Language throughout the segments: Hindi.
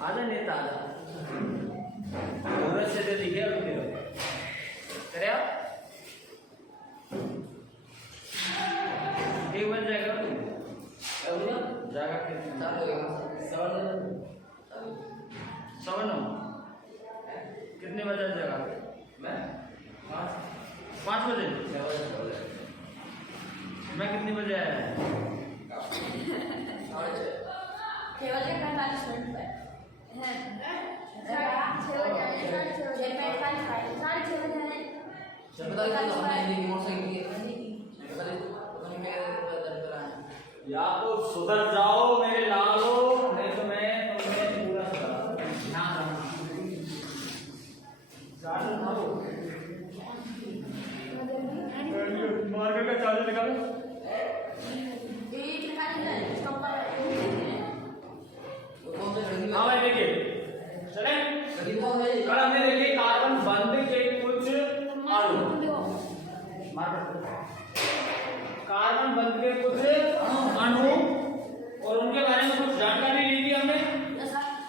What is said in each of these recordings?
आधा नेता आधा पूरा से दे दिखे उनके करे आप एक बन जाएगा जाएगा सवन कितने बजे जाएगा मैं 5 बजे मैं कितने बजे आया 6 बजे 45 मिनट पर है 6 बजे 6:45 या तो सुधर जाओ मेरे लालो, नहीं तो मैं तुम्हें पूरा सुधरा ध्यान रखना। चार्जर उठाओ, मार्कर का चार्जर निकालो। हाँ भाई देखिए चले कल हमने देखे कार्बन बंध के कुछ अणु, कार्बन बंध के कुछ अणु और उनके बारे में कुछ जानकारी ली थी हमने,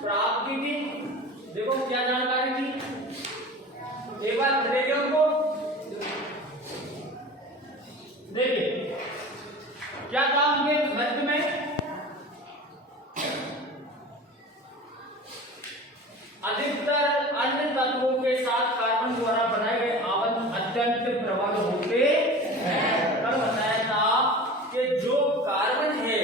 प्राप्त की थी। देखो क्या जानकारी थी, एक बार देखिए उनको, देखिए क्या था उनके मध्य में अधिकतर अन्य तत्वों के साथ कार्बन द्वारा बनाए गए आवरण अत्यंत प्रबल होते हैं। कल बताया था कि जो कार्बन है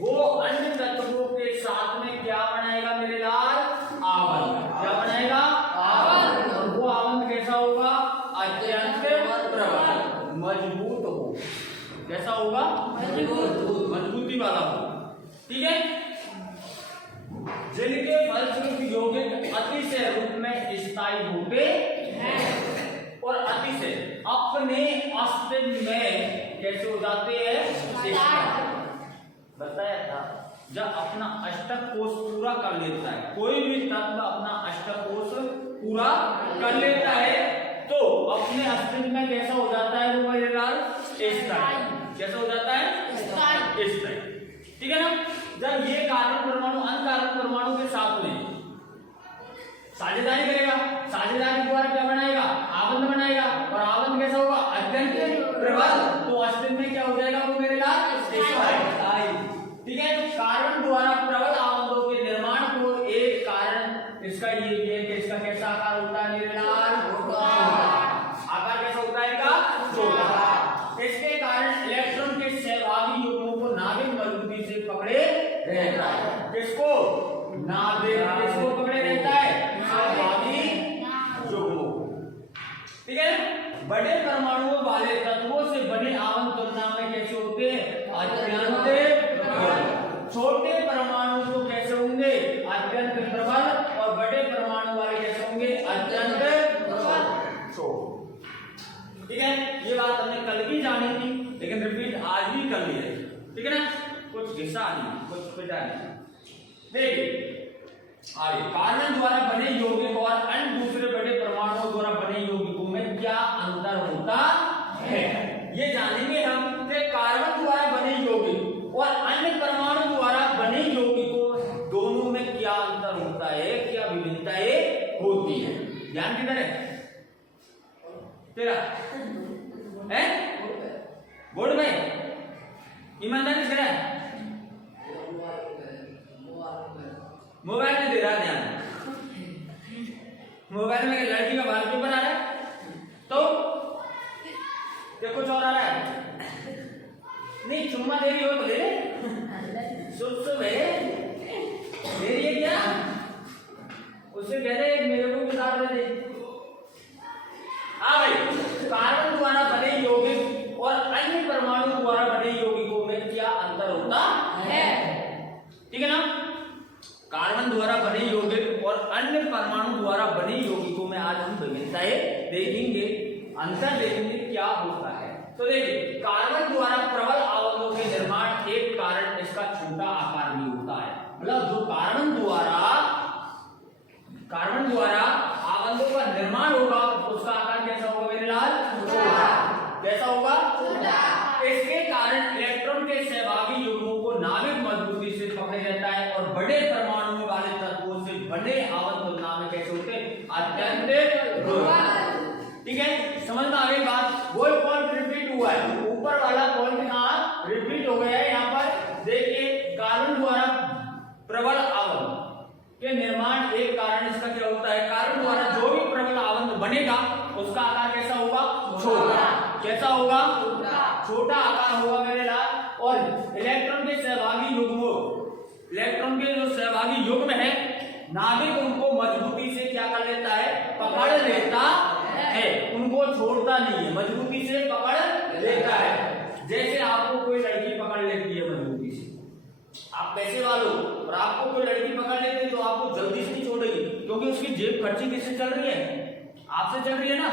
वो अन्य तत्वों के साथ में क्या बनाएगा मेरे लाल, आवरण। क्या बनाएगा, आवरण। वो आवरण कैसा होगा, अत्यंत प्रबल, मजबूत हो। कैसा होगा, मजबूती वाला हो। ठीक है, जिनके फलस्वरूप यौगिक अतिशय रूप में स्थायी होते हैं और अतिशय अपने अस्तित्व में कैसे हो जाते हैं, बताया था। जब अपना अष्टक कोष पूरा कर लेता है, कोई भी तत्व अपना अष्टक कोष पूरा कर लेता है तो अपने अस्तित्व में कैसा हो जाता है, वो मेरे लाल स्थायी। कैसा हो जाता है, स्थायी। ठीक है ना। जब ये कार्बन परमाणु अन्य कार्बन परमाणु के साथ में साझेदारी करेगा, साझेदारी द्वारा क्या बनाएगा, आबंध बनाएगा, और आबंध कैसा होगा, अत्यंत प्रबल, तो अस्तित्व में क्या हो जाएगा, वो मेरे लाल स्थायी। ठीक है, कार्बन द्वारा प्रबल आबंधों के निर्माण को एक कारण इसका ये भी है कि इसका कैसा आकार होता है मेरे लाल, आकार कैसा होता है इसका, छोटा। इसके कारण इलेक्ट्रॉन के सहभागी युग्मों को नाभिक मजबूती से पकड़े रहता है। किसको, नाभिक, किसको पकड़े रहता है, सहभागी युग्मों। ठीक है, बड़े परमाणुओं वाले तत्वों से बने आवरण तुलना में कैसे होते हैं, अत्यंत प्रबल। छोटे परमाणु तो कैसे होंगे, अत्यंत प्रबल, और बड़े परमाणु वाले कैसे होंगे, अत्यंत प्रबल। ठीक है, ये बात हमने कल भी जानी थी लेकिन रिपीट आज भी कर ली है। ठीक है ना, कुछ घिसा नहीं, कुछ पिटा नहीं। देखिए आगे, कार्बन द्वारा बने यौगिक और अन्य दूसरे बड़े परमाणुओं द्वारा बने यौगिकों में क्या अंतर होता है, ये जानेंगे हम कि कार्बन द्वारा बने यौगिक और अन्य परमाणु द्वारा बने यौगिकों दोनों में क्या अंतर होता है, क्या विभिन्नताएं होती है। ध्यान किधर है तेरा है, बोर्ड में ईमानदारी से रहा, मोबाइल में दे रहा ध्यान, मोबाइल में लड़की का बाल क्यों बना रहा है, तो क्या कुछ और आ रहा है, नहीं चुम्मा दे रही हो तो दे रहे, सुबह दे रही है क्या, उससे कह रहे मेरे को किताब दे दे। हाँ भाई, कार्बन द्वारा बने यौगिक और अन्य परमाणु द्वारा बने यौगिकों में क्या अंतर होता है। ठीक है ना, कार्बन द्वारा बने यौगिक और अन्य परमाणु द्वारा बने यौगिकों में आज हम विभिन्नताएं देखेंगे, अंतर देखेंगे क्या होता है। तो देखिए, कार्बन द्वारा प्रबल आवरणों के निर्माण एक कारण इसका छोटा आकार भी होता है। मतलब जो कार्बन द्वारा आवरणों का निर्माण होगा उसका आकार कैसा होगा मेरे लाल, कैसा होगा, इसके कारण इलेक्ट्रॉन के सहभागी युग्मों को नाभिक मजबूती से पकड़े रहता है और बड़े परमाणु वाले तत्वों से बने आवंत तुलना में कैसे होते हैं? अत्यंत दुर्बल। ठीक है, समझ में आ गई बात? वो पॉइंट रिपीट हुआ है, ऊपर वाला पॉइंट यहाँ रिपीट हो गया है। यहाँ पर देखिए, कार्बन द्वारा प्रबल आवंत के निर्माण एक कारण इसका क्या होता है? कार्बन द्वारा जो भी प्रबल आवंत बनेगा उसका आकार कैसा होगा? छोटा। कैसा होगा? छोटा आकार होगा मेरे लाल। और इलेक्ट्रॉन के सहभागी युग्मों, इलेक्ट्रॉन के जो सहभागी युग्म है, नाभिक उनको मजबूती से क्या कर लेता है? पकड़ लेता है, उनको छोड़ता नहीं है, मजबूती से पकड़ लेता है। जैसे आपको कोई लड़की पकड़ लेती है मजबूती से, आप पैसे वालों और आपको कोई लड़की पकड़ लेती है तो आपको जल्दी से नहीं छोड़ेगी, क्योंकि उसकी जेब खर्ची किससे चल रही है? आपसे चल रही है ना,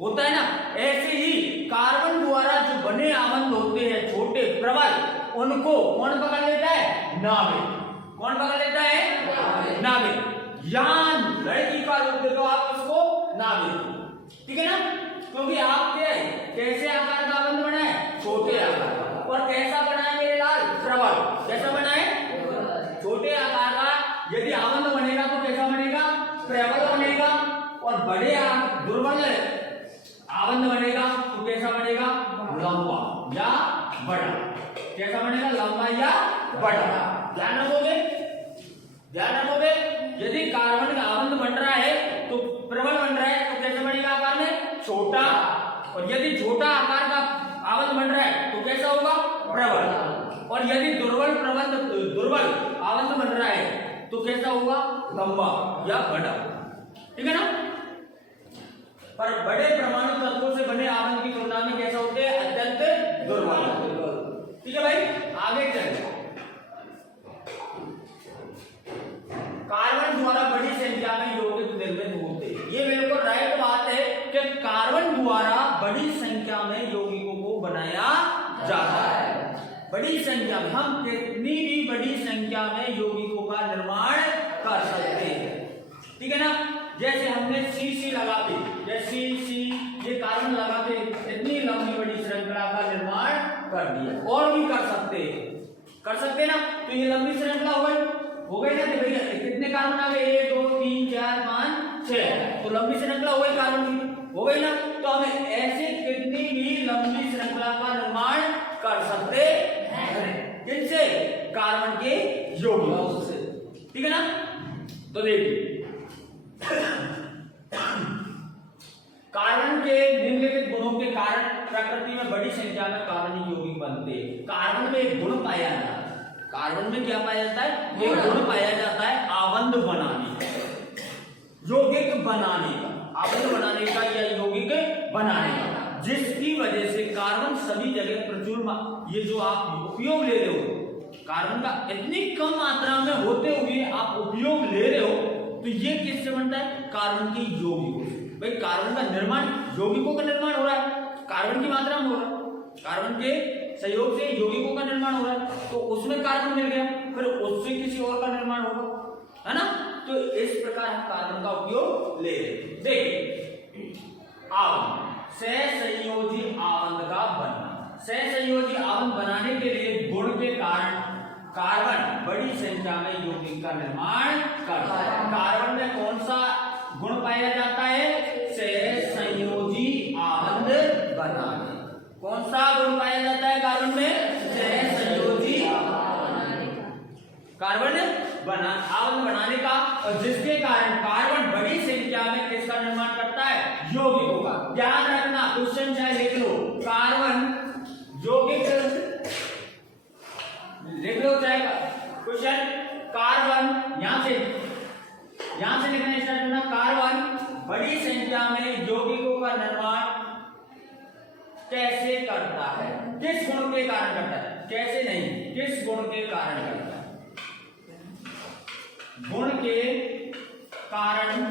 होता है ना। ऐसे ही कार्बन द्वारा जो बने आवंत होते हैं छोटे प्रबल, उनको कौन पकड़ लेता है? नाभिक। कौन पकड़ लेता है? नाभिक। यहाँ लड़की का रूप दे दो आप उसको नाभिक, ठीक है ना, क्योंकि आप क्या है? कैसे आकार का आवंत बना है? छोटे आकार का। और कैसा बना है मेरे लाल? प्रबल। कैसा बना है? छोटे आकार का। यदि आवंत बनेगा तो कैसा बनेगा? प्रबल बनेगा। और बड़े दुर्बल आवंत बनेगा तो कैसा बनेगा? लंबा या बड़ा। कैसा बनेगा? लंबा या बड़ा। ध्यान रखोगे, ध्यान रखोगे। यदि कार्बन का आवंत बन रहा है तो प्रबल बन रहा है तो कैसा बनेगा आकार में? छोटा। और यदि छोटा आकार का आवंत बन रहा है तो कैसा होगा? प्रबल। और यदि दुर्बल आवंत बन रहा है तो कैसा होगा? लंबा या बड़ा, ठीक है ना। पर बड़े परमाणु तत्वों से बने आवंत की तुलना में कैसा होते हैं? अत्यंत दुर्बल। ठीक है भाई, आगे चलते। कार्बन द्वारा बड़ी संख्या में यौगिक निर्मित होते हैं। ये बिल्कुल राइट बात है कि कार्बन द्वारा बड़ी संख्या में यौगिकों को बनाया जाता है। बड़ी संख्या में, हम कितनी भी बड़ी संख्या में यौगिकों का निर्माण कर सकते हैं, ठीक है ना। जैसे हमने सी लगा के, जैसे सी ये कार्बन लगा के इतनी लंबी बड़ी श्रृंखला का निर्माण कर दिया। और भी कर सकते ना। तो ये लंबी श्रृंखला हो गई ना कि भैया कितने कार्बन आ गए? 1 2 3 4 5 6, तो लंबी श्रृंखला हो गई कार्बन की, हो गई ना। तो हमें ऐसे कितनी भी लंबी श्रृंखला का निर्माण कर सकते हैं, जिनसे? कार्बन के यौगिकों से, ठीक है ना। तो देखिए, कार्बन के निम्नलिखित गुणों के कारण प्रकृति में बड़ी संख्या में कार्बनिक यौगिक बनते हैं। कार्बन में एक गुण पाया जाता है, कार्बन में क्या पाया जाता है? एक गुण पाया जाता है आवंत बनाने का, यौगिक बनाने का, आवंत बनाने का या यौगिक बनाने का, जिसकी वजह से कार्बन सभी जगह प्रचुर, ये जो आप उपयोग ले रहे हो कार्बन का, इतनी कम मात्रा में होते हुए आप उपयोग ले रहे हो, तो ये किससे बनता है? कार्बन के यौगिकों से। भाई कार्बन का निर्माण, यौगिकों का निर्माण हो रहा है, कार्बन की मात्रा में हो रहा है, कार्बन के सहयोग से यौगिकों का निर्माण हो रहा है, तो उसमें कार्बन मिल गया, फिर उससे किसी और का निर्माण होगा, है ना। तो इस प्रकार हम कार्बन का उपयोग ले रहे हैं। देखिए, आवंत, सहसंयोजी आवंत का बनना। सहसंयोजी आवंत बनाने के लिए गुण के कारण कार्बन बड़ी संख्या में यौगिक का निर्माण करता है। कार्बन में कौन सा गुण पाया जाता है? सहसंयोजी आवंत बनाने। कौन सा गुण पाया जाता है कार्बन में? सहसंयोजी कार्बन आवंत बनाने का, और जिसके कारण कार्बन बड़ी संख्या में किसका निर्माण करता है? यौगिकों का। ध्यान रखना, क्वेश्चन चाहे लिख लो, कार्बन यौगिक लिख लो चाहे क्वेश्चन। कार्बन यहां से लिखना स्टार्ट करना। कार्बन बड़ी संख्या में यौगिकों का निर्माण कैसे करता है? किस गुण के कारण करता है? कैसे नहीं, किस गुण के कारण करता है? गुण के कारण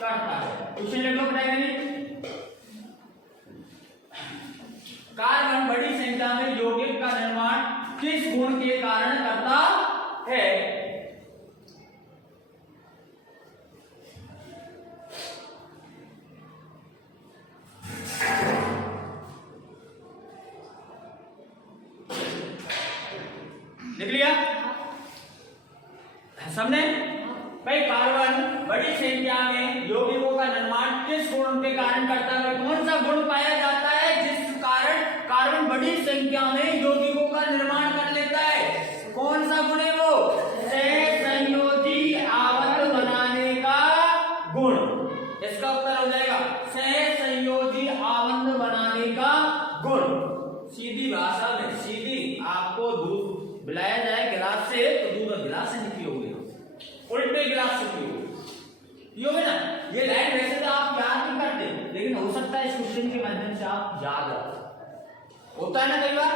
करता है। क्वेश्चन लिख लो बताइए। कार्बन बड़ी संख्या में यौगिक का निर्माण किस गुण के कारण करता है? लिख लिया? सबने भाई कार्बन बड़ी संख्या में यौगिकों का निर्माण किस गुण के कारण करता है? कौन सा गुण पाया जाता है जिस कारण कार्बन बड़ी संख्या में यौगिकों का निर्माण कर लेता है? कौन सा गुण है वो? सहसंयोजी आवरण बनाने का गुण। इसका उत्तर हो जाएगा सहसंयोजी आवरण बनाने का गुण। सीधी भाषा में सीधी आपको दूध पिलाया जाए गिलास से तो दूध गिलास से नहीं पियोगे, उल्टे गिलास से पियोगे ना। ये लाइन वैसे तो आप याद नहीं करते, लेकिन हो सकता है इस क्वेश्चन के माध्यम से आप याद रखो। होता है ना कई बार।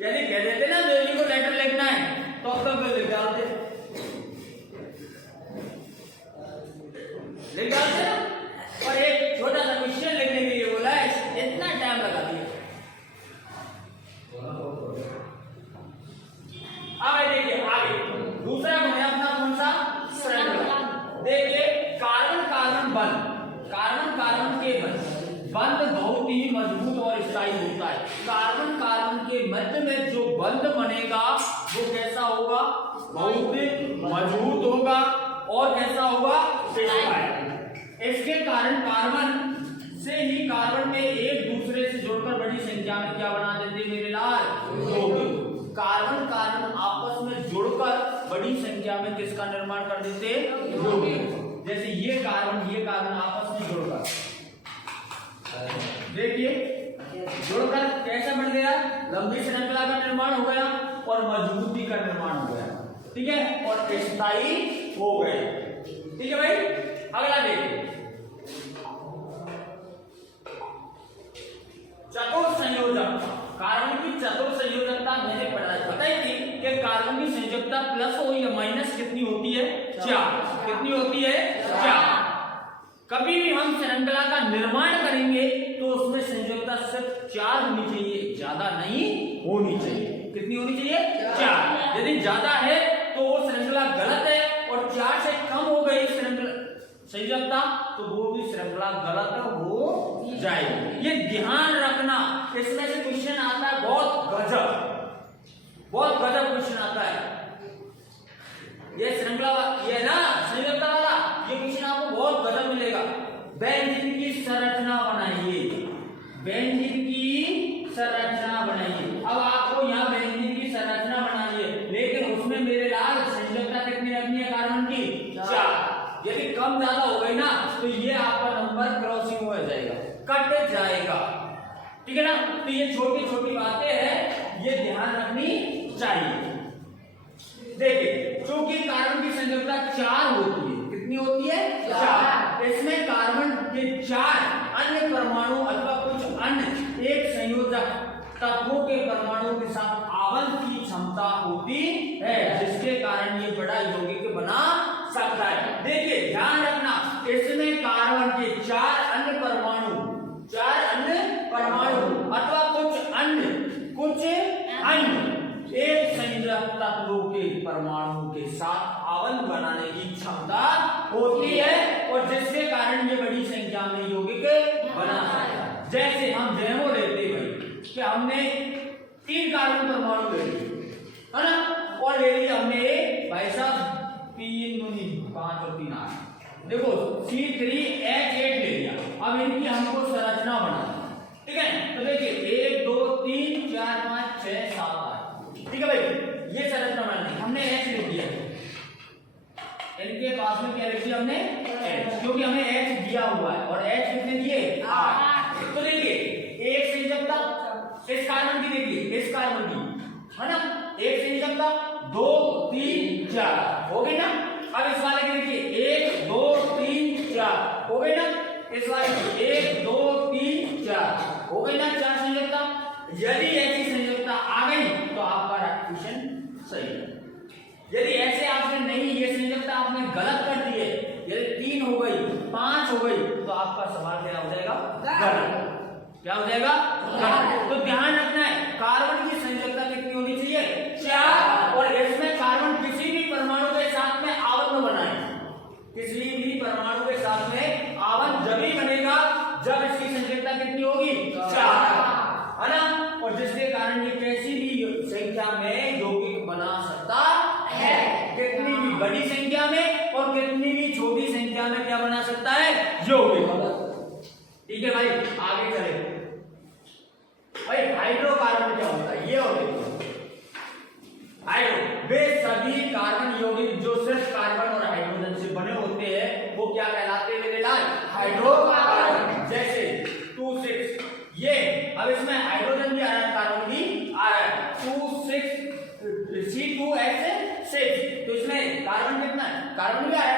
यदि कह देते ना बेबी को लेटर लिखना है तो अब तक लिख डालते ना, और एक छोटा सा क्वेश्चन लिखने के लिए बोला है, इतना टाइम लगा दिया। अब देखिए आगे दूसरा गुण है अपना कौन सा? श्रृंखला। देखिए कार्बन कार्बन बंध, कार्बन कार्बन के बंध बहुत ही मजबूत और स्थायी होता है। कार्बन कार्बन के मध्य में जो बंध बनेगा वो कैसा होगा? बहुत मजबूत होगा और कैसा होगा? इसके कारण कार्बन से ही कार्बन में एक दूसरे से जुड़कर बड़ी संख्या में क्या बना देते मेरे लाल? यौगिक। कार्बन कार्बन आपस में जुड़कर बड़ी संख्या में किसका निर्माण कर देते? यौगिक। जैसे ये कार्बन आपस में जुड़कर, देखिए जुड़कर कैसा बन गया? लंबी श्रृंखला का निर्माण हो गया और मजबूती का निर्माण हो गया, ठीक है, और स्थायी हो गए। ठीक है भाई। अगला देखिए चतुर संयोजक। कार्बन की चतुर संयोजकता मैंने बताई थी कि कार्बन की संयोजकता प्लस हो या माइनस कितनी होती है? 4। कितनी होती है? 4। कभी भी हम श्रृंखला का निर्माण करेंगे तो उसमें संयोजकता सिर्फ 4 होनी चाहिए, ज्यादा नहीं होनी चाहिए। कितनी होनी चाहिए? 4। यदि ज्यादा है तो वो श्रृंखला गलत है, और 4 से कम हो गई श्रृंखला संयोजकता तो वो भी श्रृंखला गलत हो जाएगी। ये ध्यान रखना। इसमें से क्वेश्चन आता है बहुत गजब क्वेश्चन आता है। ये श्रृंखला ये ना संयोजकता वाला ये क्वेश्चन आपको बहुत गजब मिलेगा। बेंजीन की संरचना बनाइए, बेंजीन की संरचना बनाइए। अब आपको यहाँ बेंजीन की संरचना बनानी है, लेकिन उसमें मेरे लाल संयोजकता कितनी रखनी है कार्बन की? 4। यदि कम ज्यादा हो गई ना तो ये आपका नंबर क्रॉसिंग हो जाएगा, कट जाएगा, ठीक है ना। तो ये छोटी छोटी बातें हैं, ये ध्यान रखनी चाहिए। देखिए क्योंकि कार्बन की संयोजकता 4 होती है, कितनी होती है? 4। इसमें कार्बन के 4 अन्य परमाणु अथवा कुछ अन्य एक संयोजक तत्वों के परमाणुओं के साथ आवरण की क्षमता होती है, जिसके कारण ये बड़ा यौगिक बना सकता है। देखिए ध्यान रखना, इसमें कार्बन के 4 अन्य परमाणु अथवा कुछ अन्य एक संयोजक तत्वों के परमाणु के साथ आवरण बनाने की क्षमता होती है, और जिसके कारण ये बड़ी संख्या में यौगिक बना सकता है। जैसे हम डेमो लेते भाई कि हमने 3 कार्बन परमाणु ले लिए, है ना, और ले लिया हमने भाई साहब 3 5 और 3 8, देखो C3H8 ले लिया। अब इनकी हमको संरचना बनानी, ठीक है। तो देखिए 1 2 3 4 5 6 7 8, ठीक है भाई, ये संरचना बनानी। हमने H लिख दिया, इनके पास में क्या लिख दिया हमने? H, क्योंकि हमें H दिया हुआ है, और H कितने दिए? 8। तो देखिए एक संयोजकता इस कार्बन की, देखिए इस कार्बन की, है ना, एक संयोजकता 2 3 4 हो गई ना। अब इस वाले की देखिए 1 2 3 4 हो गई ना। इस वाले की 1 2 3 4 हो गई ना, 4 संयोजकता। यदि ऐसी संयोजकता आ गई तो आपका क्वेश्चन सही है। यदि ऐसे आपने नहीं, ये संयोजकता आपने गलत कर दी है, यदि 3 हो गई 5 हो गई तो आपका सवाल क्या हो जाएगा? गलत। क्या हो जाएगा? गलत। तो ध्यान रखना है कार्बन की संयोजकता कितनी होनी चाहिए? 4, और इसमें कार्बन किसी भी परमाणु बड़ी संख्या में और कितनी भी छोटी संख्या में क्या बना सकता है, यौगिक। ठीक है भाई, आगे चले भाई। हाइड्रोकार्बन क्या होता है ये और देखो। हाइड्रो वे सभी कार्बन यौगिक जो सिर्फ कार्बन और हाइड्रोजन से बने होते हैं वो क्या कहलाते हैं मेरे लाल, हाइड्रोकार्बन। जैसे 2,6 ये, अब इसमें हाइड्रोजन भी आ रहा है कार्बन भी आ रहा है, 2,6 C2H6, तो इसमें कार्बन कितना है, कार्बन भी आ रहा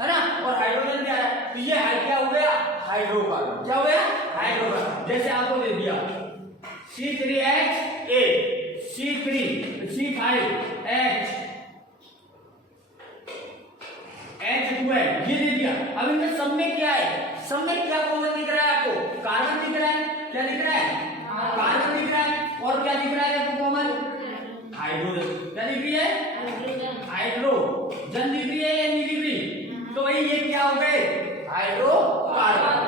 है ना, और हाइड्रोजन भी आ रहा है, तो ये क्या हो गया, हाइड्रोकार्बन। क्या हो गया, हाइड्रोकार्बन। जैसे आपको दे दिया C3H8 C5H H2 है, ये दे दिया। अब इनमें सब में क्या है, सब में क्या कॉमन दिख रहा है आपको, कार्बन दिख रहा है, क्या दिख रहा है, कार्बन दिख रहा है, और क्या दिख रहा है आपको कॉमन, हाइड्रोजन। क्या दिख रही है, हाइड्रोजन दिख रही है या नहीं दिख रही, तो भाई ये क्या हो गए, हाइड्रोकार्बन।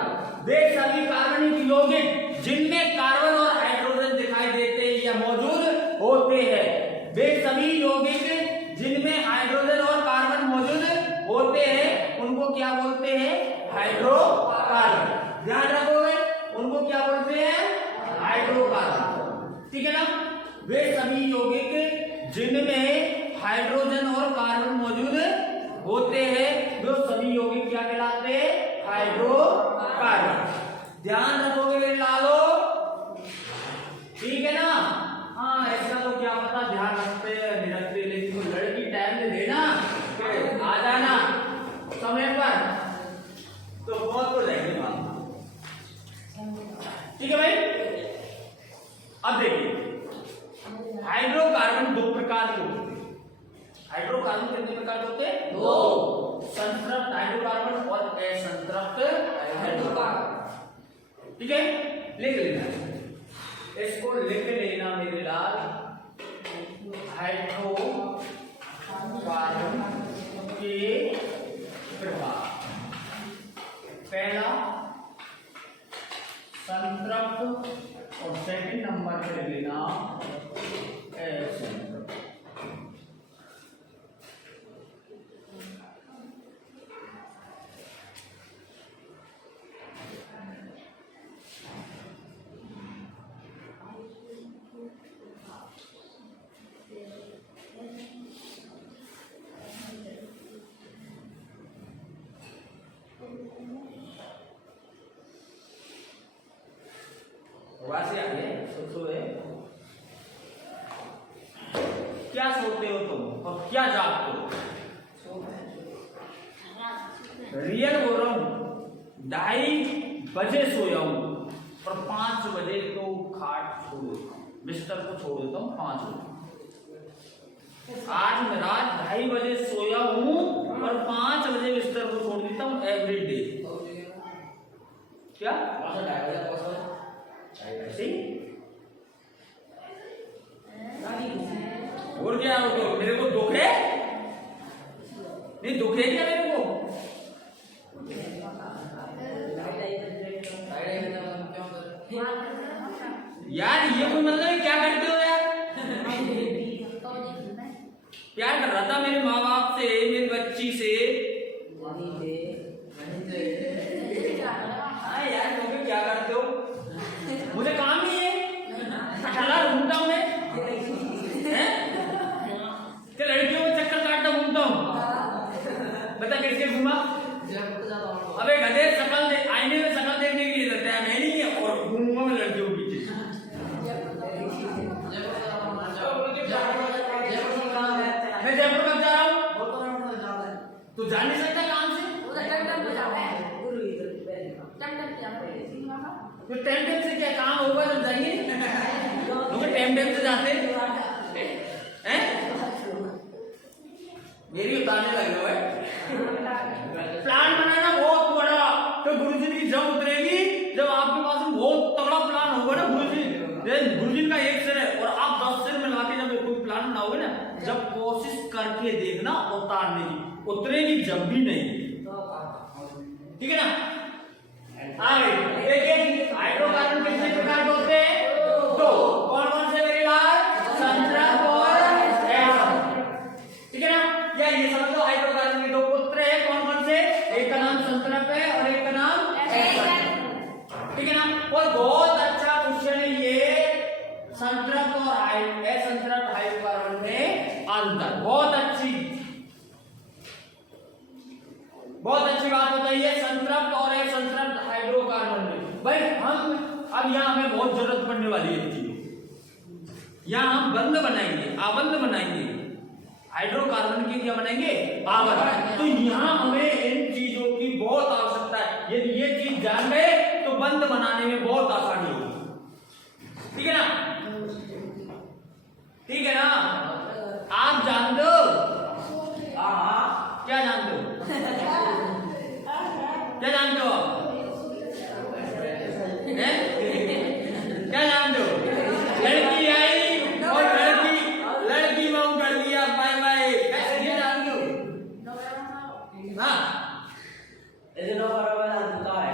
वे सभी कार्बनिक यौगिक जिनमें कार्बन और हाइड्रोजन दिखाई देते हैं या मौजूद होते हैं, वे सभी यौगिक जिनमें हाइड्रोजन और कार्बन मौजूद होते हैं उनको क्या बोलते हैं, हाइड्रोकार्बन। ध्यान रखोगे, उनको क्या बोलते हैं, हाइड्रोकार्बन। ठीक है ना। वे सभी यौगिक जिनमें हाइड्रोजन और कार्बन मौजूद होते हैं वो सभी यौगिक क्या कहलाते हैं, हाइड्रोकार्बन। ध्यान रखोगे मेरे लालो, ठीक है ना। हाँ, ऐसा तो क्या पता ध्यान रखते नहीं रखते, लेकिन वो लड़की टाइम से देना आ जाना समय पर तो बहुत हो जाएगी बात। ठीक है भाई। अब देखिए हाइड्रोकार्बन दो प्रकार के होते हैं। हाइड्रोकार्बन कितने प्रकार के होते हैं, दो, संतृप्त हाइड्रोकार्बन और असंतृप्त हाइड्रोकार्बन। ठीक है, लिख लेना इसको, लिख लेना मेरे लाल। हाइड्रोकार्बन के प्रकार, पहला संतृप्त और सेकंड नंबर पे लेना असंतृप्त। क्या सोते हो तुम और क्या जागते हो, रियल बोल रहा हूं। 2:30 बजे सोया हूं और 5 बजे तो खाट छोड़ देता हूँ, बिस्तर को छोड़ देता हूँ 5 बजे। आज मैं रात 2:30 बजे सोया हूँ और 5 बजे बिस्तर को छोड़ देता हूँ एवरी डे। क्या और क्या हो तो मेरे को दुख है, नहीं दुख है क्या मेरे को, यार ये कोई मतलब है, क्या करते हो यार। प्यार कर रहा था मेरे माँ बाप से, मेरी बच्ची से। हाँ यार तुम क्या करते हो, मुझे काम नहीं है, अकेला घूमता हूँ मैं, क्या लड़कियों में चक्कर काटता घूमता हूँ। बता कैसे घूमा, अबे गधे शकल दे, आईने में शकल देखने के लिए जाता है, मैं नहीं है और घूमूंगा मैं लड़कियों के पीछे। मैं जयपुर कब जा रहा हूँ, तू जा नहीं सकता काम से, तो टाइम से क्या काम होगा जब जाएंगे, टाइम से जाते हैं। मेरी उतारने लग रहा है। प्लान बनाना बहुत बड़ा, तो गुरुजी की जब उतरेगी, जब आपके पास बहुत तगड़ा प्लान होगा ना गुरुजी का एक सिर है और आप 10 सिर मिला के जब कोई प्लान बनाओगे ना, जब कोशिश करके देखना उतारने की, उतरेगी जब भी नहीं। ठीक है ना। एक हाइड्रोकार्बन कितने प्रकार के होते हैं, दो। कौन कौन से मेरे लाल, संतृप्त और असंतृप्त। ठीक है ना, या ये सब अंतर। बहुत अच्छी बात बताइए संतृप्त और असंतृप्त हाइड्रोकार्बन में। भाई हम अब यहाँ हमें बहुत जरूरत पड़ने वाली है चीजों। यहाँ हम बंध बनाएंगे, आबंध बनाएंगे, हाइड्रोकार्बन की क्या बनाएंगे, आबंध। तो यहाँ हमें इन चीजों की बहुत आवश्यकता है। यदि ये चीज जान गए तो बंध बनाने में बहुत आसानी होगी। ठीक है ना, ठीक है ना। आप जानते हो क्या जानते हो, क्या जानते हो, क्या जानते हो? लड़की आई और लड़की मांग कर दिया, बाय बाय, ये जानते हो? हाँ, ऐसे नो बराबर आता है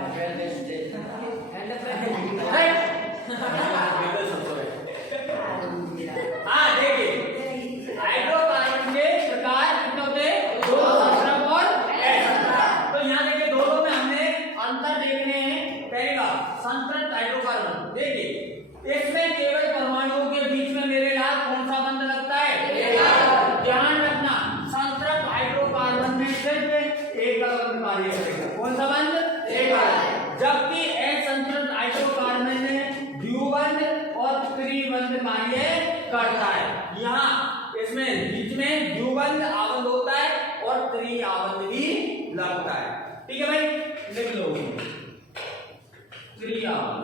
हाँ देखिए हाइड्रोकार्बन के प्रकार कितने होते हैं, दो, संतृप्त और असंतृप्त। तो यहाँ देखिए दोनों में हमने अंतर देखने हैं। पहली बात संतृप्त हाइड्रोकार्बन, देखिए इसमें केवल परमाणुओं के बीच में मेरे लाल कौन सा बंध लगता है, ध्यान रखना संतृप्त हाइड्रोकार्बन में सिर्फ एक बंध कार्य करेगा। कौन सा बंध, एक बंध। जबकि असंतृप्त हाइड्रोकार्बन में द्विबंध और त्रिबंध कार्य करता है। यहाँ इसमें बीच में द्विबंध आबंध होता है और त्रिआबंध भी लगता है। ठीक है भाई, लिख लो त्रिआबंध।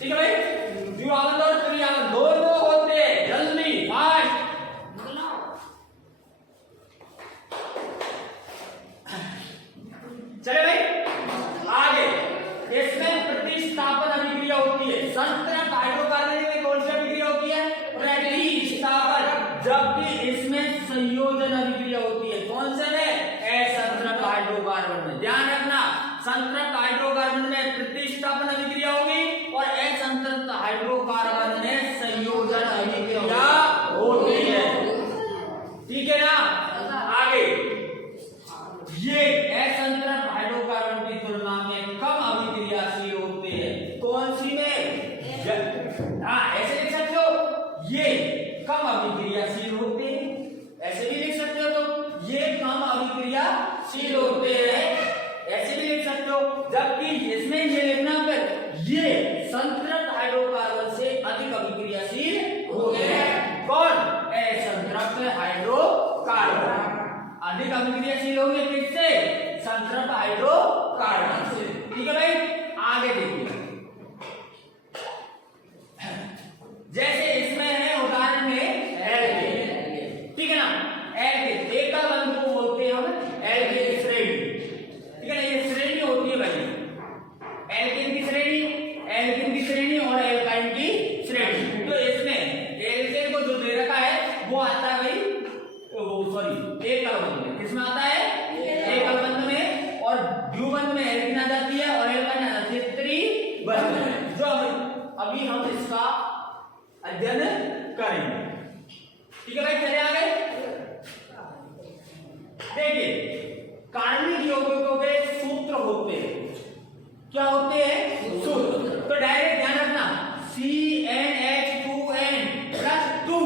ठीक है भाई, द्विआबंध और त्रिआबंध दोनों होते हैं। जल्दी फास्ट, चले भाई आगे। इसमें प्रतिस्थापन अभिक्रिया होती है। संतृप्त हाइड्रोकार्बन में कौन सी अभिक्रिया होती है, प्रतिस्थापन। जबकि इसमें संयोजन अभिक्रिया होती है। कौन से में, असंतृप्त हाइड्रोकार्बन में। ध्यान रखना संतृप्त हाइड्रोकार्बन में प्रतिस्थापन अभिक्रिया होगी और असंतृप्त हाइड्रोकार्बन में संयोजन अभिक्रिया होती है। ठीक है ना, आगे ये असंतृप्त हाइड्रोकार्बन की तुलना में कम अभिक्रियाशील होते हैं। कौन सी में, हाँ ऐसे लिख सकते हो, ये कम अभिक्रियाशील होते हैं। ऐसे भी लिख सकते हो, तो ये कम अभिक्रियाशील होते हैं, ऐसे भी लिख सकते हो। जबकि इसमें ये लिखना फिर ये संतृप्त हाइड्रोकार्बन से अधिक अभिक्रियाशील होते हैं। कौन, असंतृप्त हाइड्रोकार्बन अधिक अभिक्रियाशील होंगे किससे, संतृप्त हाइड्रोकार्बन से। ठीक है भाई, आगे देखिए जैसे इसमें है उदाहरण में एल्केन। ठीक है ना, एल्केन एकल बंध को बोलते हैं हम एल्केन की श्रेणी। ठीक है ना, ये श्रेणी होती है भाई, एल्केन की श्रेणी, एल्केन की श्रेणी और एल्काइन की श्रेणी। तो इसमें एल्केन को जो दे रखा है वो आता है भाई, सॉरी एकल बंध में। किसमें आता है, एकल बंध में। और द्विबंध में एल्कीन आ जाती है और एल्काइन आ जाती है त्रिबंध में। जो अभी हम इसका अध्ययन करेंगे। ठीक है भाई, चले आगे। देखिए कार्बनिक यौगिकों के सूत्र होते हैं, क्या होते हैं, सूत्र। तो डायरेक्ट ध्यान रखना CnH2n + 2,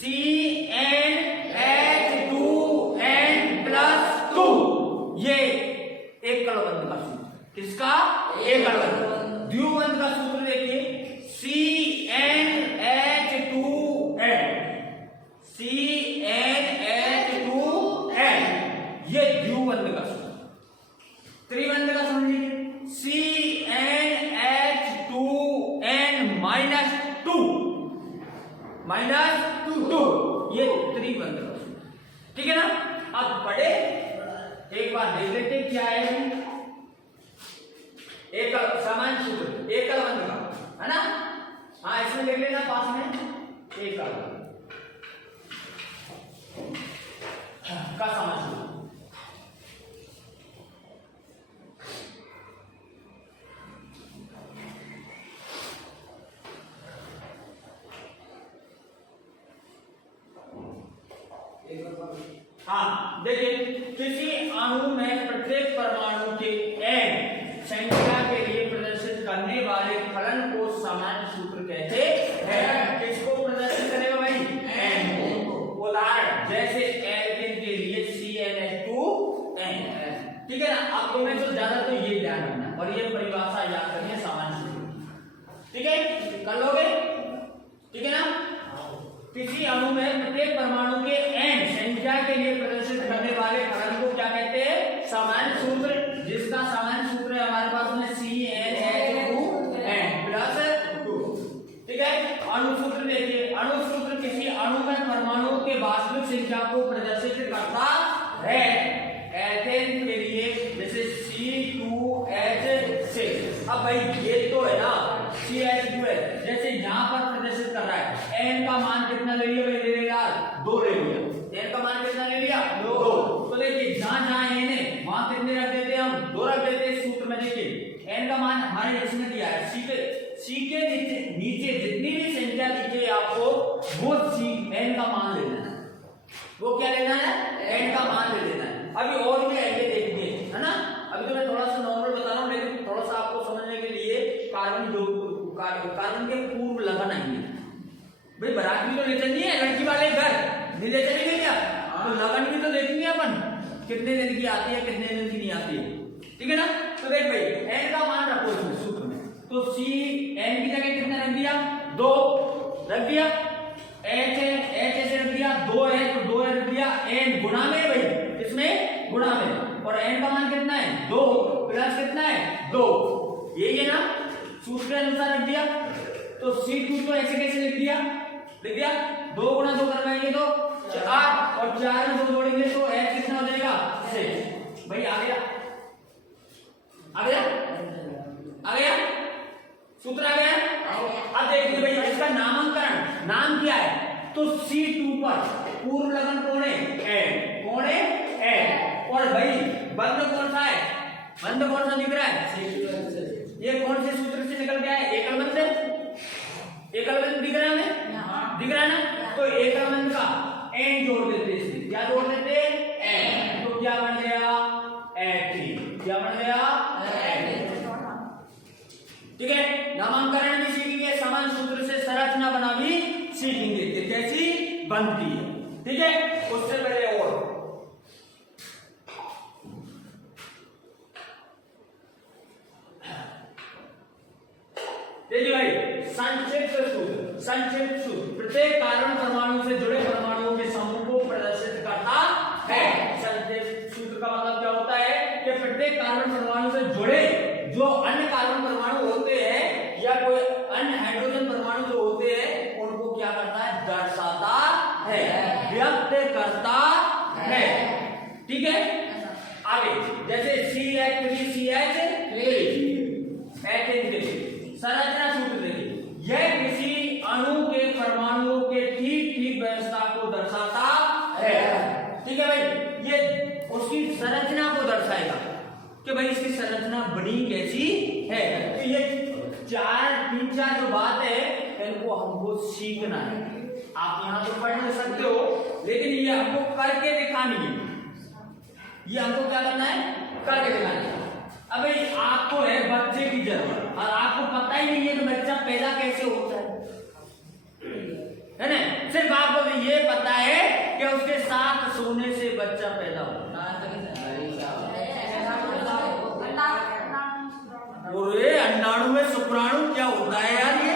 CnH2n + 2, ये एकल बंध का सूत्र। किसका, एकल बंध। द्विबंध का सूत्र देखिए CnH2n, CnH2n, ये द्विबंध का सूत्र। त्रिबंध का समझ लीजिए CnH2n-2, ये त्रिबंध का सूत्र। ठीक है ना, अब पढ़े एक बार देख लेते क्या है। एकल सामान्य सूत्र एकल बंध का है ना, हाँ इसमें देख लेना पास में एकल का सामान्य सूत्र। हाँ देखिए, किसी अणु में प्रत्येक परमाणु के n संख्या के लिए प्रदर्शित करने वाले फलन को सामान्य सूत्र कहते हैं। किसको प्रदर्शित करेगा भाई, ठीक है ना। अब तुम्हें तो ज्यादा तो ये ध्यान रखना और ये परिभाषा याद करनी है सामान्य सूत्र, ठीक है, कर लोगे, ठीक है ना। किसी अणु में प्रत्येक परमाणु के n संख्या के लिए प्रदर्शित करने वाले फलन को क्या कहते हैं? सामान्य सूत्र, जिसका सामान्य सूत्र है हमारे पास में CnH2n प्लस 2, ठीक है। अणु सूत्र देखिए, अणु सूत्र किसी अणु में परमाणुओं के वास्तविक संख्या को प्रदर्शित करता है। एथेन के लिए जैसे C2H6, अब भाई ये तो है ना CH2 है, जैसे यहाँ पर प्रदर्शित कर रहा है n का मान कितना ले लिया भाई? ले लिया 2 ले लिया, n का मान कितना ले लिया? 2। तो देखिए जहाँ जहाँ n है वहां कितने रख देते हैं? हम 2 रख देते हैं सूत्र में। देखिए n का मान हमारे इसमें दिया है c के नीचे जितनी भी संख्या दिखे आपको वो n का मान ले लेना है। वो क्या लेना है? n का मान ले लेना है। अभी और भी आएंगे देखिए, है ना। अभी तो मैं थोड़ा सा नॉर्मल बता रहा हूँ, लेकिन थोड़ा सा आपको समझने के लिए कार्बन के पूर्व लगन आएंगे भाई। बारात भी तो ले चलनी है, लड़की वाले घर नहीं ले चलेंगे क्या? तो लगन भी तो देखेंगे अपन कितने दिन की आती है, कितने दिन की नहीं आती है, ठीक है ना। तो देख भाई n का मान रखो इसमें सूत्र में, तो c n की जगह कितना रख दिया? 2 रख दिया। h ऐसे रख दिया, 2 है तो 2 रख दिया। n गुणा में भाई, इसमें गुणा में, और n का मान कितना है? 2 प्लस कितना है? 2, यही है ना, सूत्र के अनुसार रख दिया। तो C2 तो ऐसे कैसे लिख दिया? 2 गुणा 2 करवाएंगे तो 4, और 4 में 2 जोड़ेंगे तो h कितना हो जाएगा? 6। भाई आ गया, आ गया, आ गया, सूत्र आ गया। अब देखिए भाई इसका नामांकन, नाम क्या है? तो C2 पर पूर्व लगन कौन है? n, कौन है? n। और भाई बंध कौन सा है? बंध कौन सा दिख रहा है? ये कौन से सूत्र से निकल गया है? एकल बंध, एकल बंध दिख रहा है हमें? दिख रहा है ना। तो एकल बंध का n जोड़ देते इसमें, क्या जोड़ देते? n। तो क्या बन गया? H3। क्या बन गया? ठीक है। नामांकन भी सीखेंगे, समान सूत्र से संरचना बना भी सीखेंगे कि कैसी बनती है, ठीक है। उससे पहले और देखिए भाई संक्षिप्त सूत्र, संक्षिप्त सूत्र प्रत्येक कार्बन परमाणु से जुड़े परमाणुओं के समूह को प्रदर्शित करता है। संक्षिप्त सूत्र का मतलब क्या होता है कि प्रत्येक कार्बन परमाणु से जुड़े जो अन्य कार्बन परमाणु होते हैं या कोई अन्य हाइड्रोजन परमाणु जो होते हैं उनको क्या करता है? दर्शाता है, व्यक्त करता है, ठीक है। आगे जैसे CH3CH3 संरचना सूत्र देखिए, यह किसी अणु के परमाणुओं के ठीक ठीक व्यवस्था को दर्शाता है, ठीक है भाई। ये उसकी संरचना को दर्शाएगा कि भाई इसकी संरचना बनी कैसी है। तो ये 3-4 जो बात है इनको हमको सीखना है। आप यहाँ तो पढ़ नहीं सकते हो, लेकिन ये हमको करके दिखानी है। ये हमको क्या करना है? करके दिखाना है। अब भाई आपको है बच्चे की जरूरत और आपको पता ही नहीं है कि बच्चा पैदा कैसे होता है ना। सिर्फ आपको ये पता है कि उसके साथ सोने से बच्चा पैदा होता है। अंडाणु में शुक्राणु क्या होता है यार? ये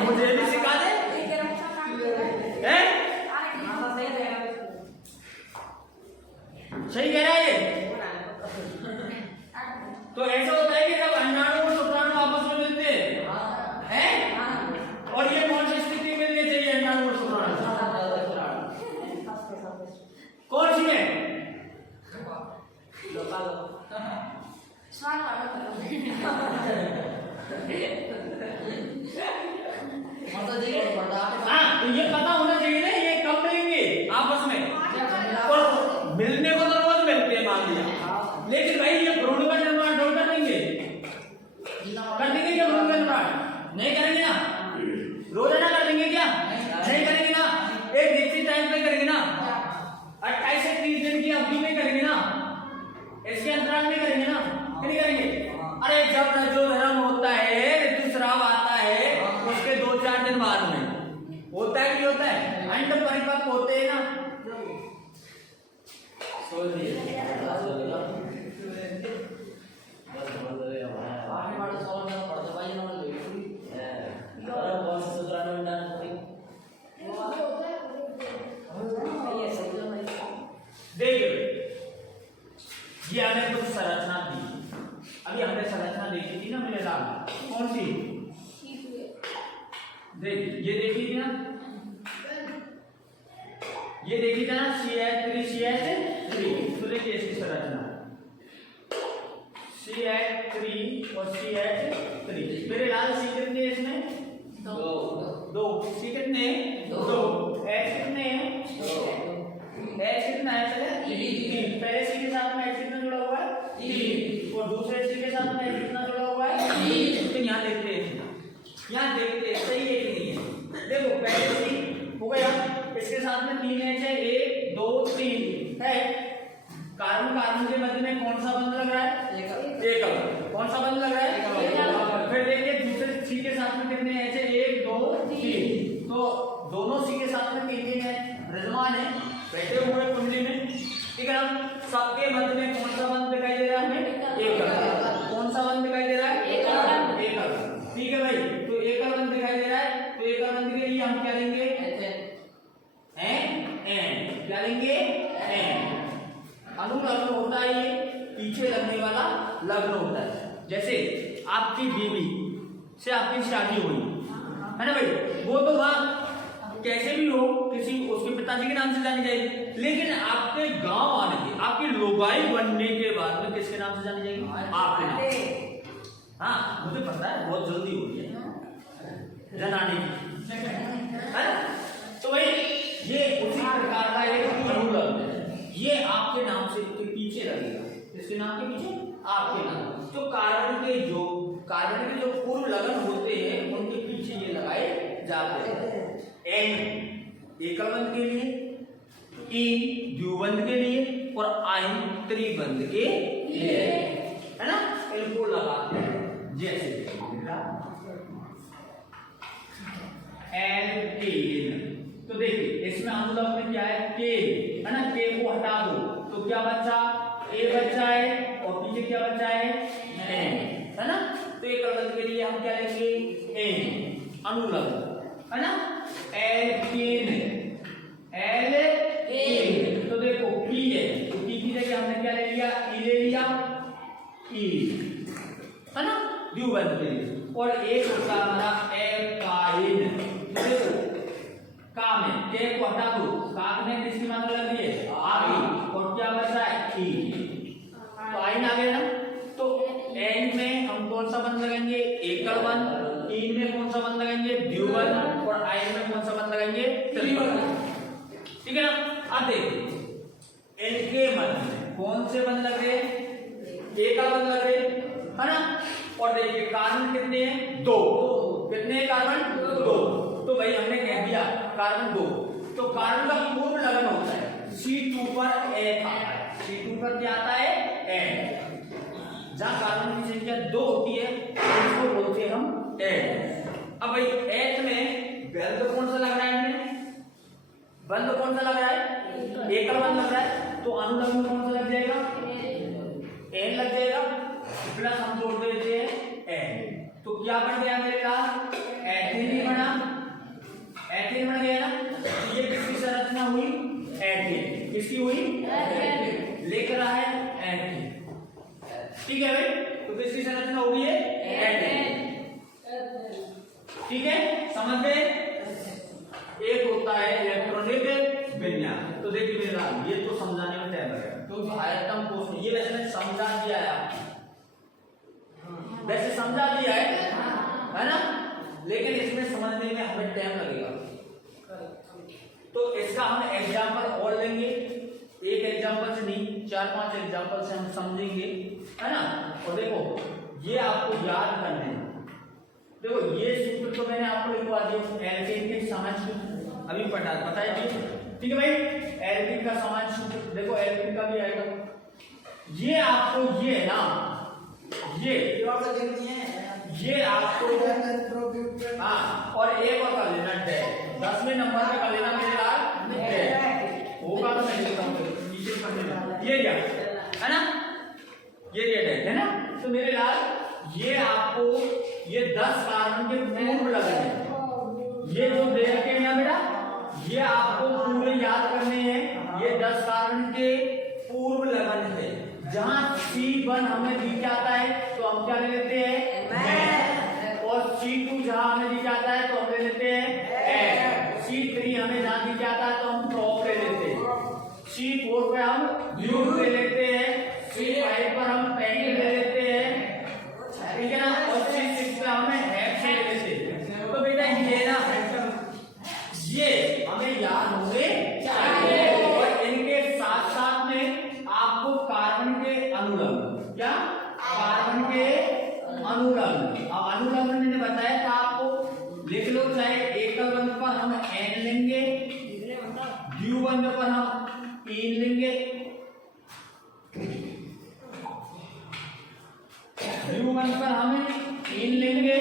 मुझे भी सिखा दे। सही कह रहा है ये? तो ऐसा होता है कि जब अंडाणु और शुक्राणु आपस में मिलते हैं, और ये कौन सी स्थिति मिलनी चाहिए? अंडाणु और शुक्राणु कौन सी है? हाँ, तो ये पता होना चाहिए ना ये कब मिलेंगे आपस में। और मिलने को तो रोज मिलते हैं मान लिया, लेकिन भाई ये भ्रूण का निर्माण रोज कर देंगे? कर देंगे क्या भ्रूण का निर्माण? नहीं करेंगे ना। रोजाना कर देंगे क्या? नहीं करेंगे ना। एक निश्चित टाइम पे करेंगे ना, 28 से 30 दिन की अवधि में करेंगे ना, इसके अंतराल में करेंगे ना, नहीं करेंगे? अरे जब जो धर्म होता है, ऋतुस्राव आता है, उसके 2-4 दिन बाद में होता है कि होता है? अंड परिपक्व होते हैं ना। बस बोल रहे हो आगे बढ़ो सवाल में पढ़ते भाई ना ले और कौन सा सूत्र में डाल कोई ये सही है भाई। देखिए ये हमें कुछ संरचना दी। अभी हमने संरचना देखी थी ना मेरे लाल, कौन सी? देख ये देखी थी ना, ये देखी थी ना CH3 तो देखिए इसकी संरचना CH3 और CH3। मेरे लाल C कितने हैं इसमें? दो। C कितने? दो। H कितने हैं? H कितना है? तीन। पहले C के साथ में H कितना जुड़ा हुआ है? तीन। और दूसरे C के साथ में H कितना जुड़ा हुआ है? तीन। तो यहाँ देखते हैं, सही है कि नहीं है? देखो पहले C हो गया, इसके साथ में तीन H है, 1 2 3 है। कार्बन के मध्य में कौन सा बंध लग रहा है? एकल। कौन सा बंध लग रहा है? फिर देखिए दूसरे C के साथ में कितने H है? 1 2 3। तो दोनों C के साथ में तीन है, विद्यमान है, बैठे हुए कुंडली में, ठीक है ना? सबके मध्य में कौन सा बंध दिखाई दे रहा है हमें? एकल। कौन सा बंध दिखाई दे रहा है? एकल। ठीक है भाई, तो एकल बंध दिखाई दे रहा है, तो एकल बंध के लिए हम क्या लेंगे? क्या लेंगे? अनुलग्न होता है, ये पीछे लगने वाला लग्न होता है। जैसे आपकी बीवी से आपकी शादी हुई है ना भाई, वो तो वहां कैसे भी हो किसी उसके पिताजी के नाम से जानी जाएगी, लेकिन आपके गांव आने के, आपकी लोगाई बनने के बाद में किसके नाम से जानी जाएगी? आपके नाम। हाँ मुझे पता है बहुत जल्दी हो गई जनाने की, है ना? तो भाई ये उसी प्रकार का एक अनुलग्न है, ये आपके नाम से के पीछे लगेगा। इसके नाम के पीछे आपके नाम। तो कार्बन के जो पूर्व लगन होते हैं उनके पीछे ये लगाए जाते हैं। N एकल बंध के लिए, E द्विबंध के लिए और I त्रिबंध के लिए, है ना? इनको लगाते हैं जैसे एल्केन। तो देखिए इसमें अनुलग्न में क्या है? K है ना? K को हटा दो तो क्या बचा? A बचा है और पीछे क्या बचा है? N, है ना? तो एकल बंध के लिए हम क्या लेंगे? N अनुलग्न, है ना? एल्केन। तो देखो P है, तो P की जगह हमने क्या ले लिया? E ले लिया, E, है ना? द्विबंध के लिए। और एक होता है हमारा एल्काइन। तो देखो का में K को हटा दो, का में किसकी मात्रा लग रही है? आगे, और क्या बचा है? E। तो आइन आ गया ना? तो N में हम कौन सा बंध लगाएंगे? एकल बंध। E में कौन सा बंध लगाएंगे? द्विबंध। और I में कौन सा बंध लगाएंगे? त्रिबंध। ठीक है ना? अब देखिए इनके मध्य में कौन से बंध लग रहे हैं? एकल बंध लग रहे हैं, है ना? और देखिए कार्बन कितने हैं? 2। कितने कार्बन? 2। तो भाई हमने कह दिया कार्बन 2। तो कार्बन का पूर्व लगन होता है C2 पर H आता है। C2 पर क्या आता है? H। जहां कार्बन की संख्या 2 होती है उसको बोलते हैं हम H। अब भाई H में बंध कौन सा लग रहा है? इनमें बंध कौन सा लग रहा है? एकल बंध लग रहा है, तो अनुलग्न कौन सा लग जाएगा? N लग जाएगा, प्लस हम जोड़ देते हैं N। तो क्या बन गया मेरे पास? एथेन ही बना, एथेन बन गया ना? तो ये किसकी संरचना हुई? एथेन। किसकी हुई? एथेन। लिख रहा है एथेन, ठीक है भाई? तो किसकी संरचना हो गई है? एथेन। ठीक है, समझ गए? एक होता है इलेक्ट्रॉनिक विन्यास। तो देखिए मेरा ये तो समझाने में टाइम लगेगा क्योंकि आयतन कोश ये वैसे मैंने समझा दिया है आपको, वैसे समझा दिया है ना? लेकिन इसमें समझने में हमें टाइम लगेगा। तो इसका हम एग्जांपल और लेंगे, एक एग्जांपल से नहीं 4-5 एग्जांपल से हम समझेंगे, है ना? और देखो ये आपको याद करने हैं। देखो ये सूत्र तो मैंने आपको लिखवा दिया, एल्केन के समान सूत्र अभी बताया जी, ठीक है भाई? एल्केन का समान सूत्र देखो, एल्केन का भी आएगा। ये आपको ये ना ये आपको हाँ, और एक और कर लेना डैश, 10वें नंबर पे कर लेना मेरे लाल डैश होगा तो मैं लिखता हूँ नीचे पढ़ने में। ये क्या है ना? ये तो मेरे लाल ये आपको ये 10 कार्बन के पूर्व लगन है। ये जो दे रखे हैं ना बेटा, ये आपको पूरे याद करने हैं। ये 10 कार्बन के पूर्व लगन है। जहां C1 हमें दी जाता है तो हम क्या ले लेते हैं, मैं। और C2 जहां हमें दी जाता है तो हम ले लेते हैं एफ। C3 हमें जहां दी जाता है तो हम टॉप ले लेते हैं। C4 पे हम ब्यूट ले लेते हैं। C5 पर हम पेंट ले लेते हैं, ठीक है ना। और C6 पे हमें हेक्स ले लेते हैं। तो बेटा ये ना ये हमें याद होंगे चाहिए। और इनके साथ साथ में आपको कार्बन के अनुलग्न, क्या कार्बन के अनुलग्न। अब अनुलग्न मैंने बताया था आपको, लिख लो। चाहे एकल बंध पर हम N लेंगे, द्विबंध पर हम 3 लेंगे, द्विबंध पर हमें 3 लेंगे,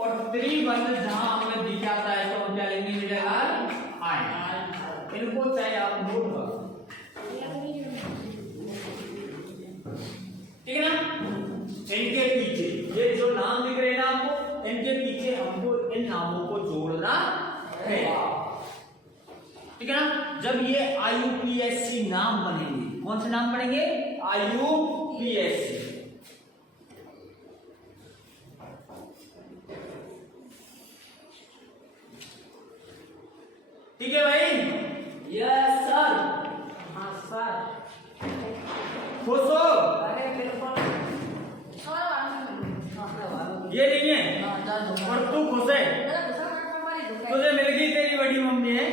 और त्रिबंध जहां हमें दी जाता है तो हम क्या लेंगे मेरे लाल, आयन। इनको चाहे आप नोट करो, ठीक है ना। इनके पीछे ये जो नाम लिख रहे हैं ना आपको, इनके पीछे हमको इन नामों को जोड़ना है, ठीक है ना। जब ये IUPAC नाम बनेंगे, कौन से नाम बनेंगे, IUPAC। ठीक है भाई, यस सर। हाँ सर। खुश हो, अरे बिल्कुल। ये नहीं है और तू खुश है, तुझे मिल गई तेरी बड़ी मम्मी है।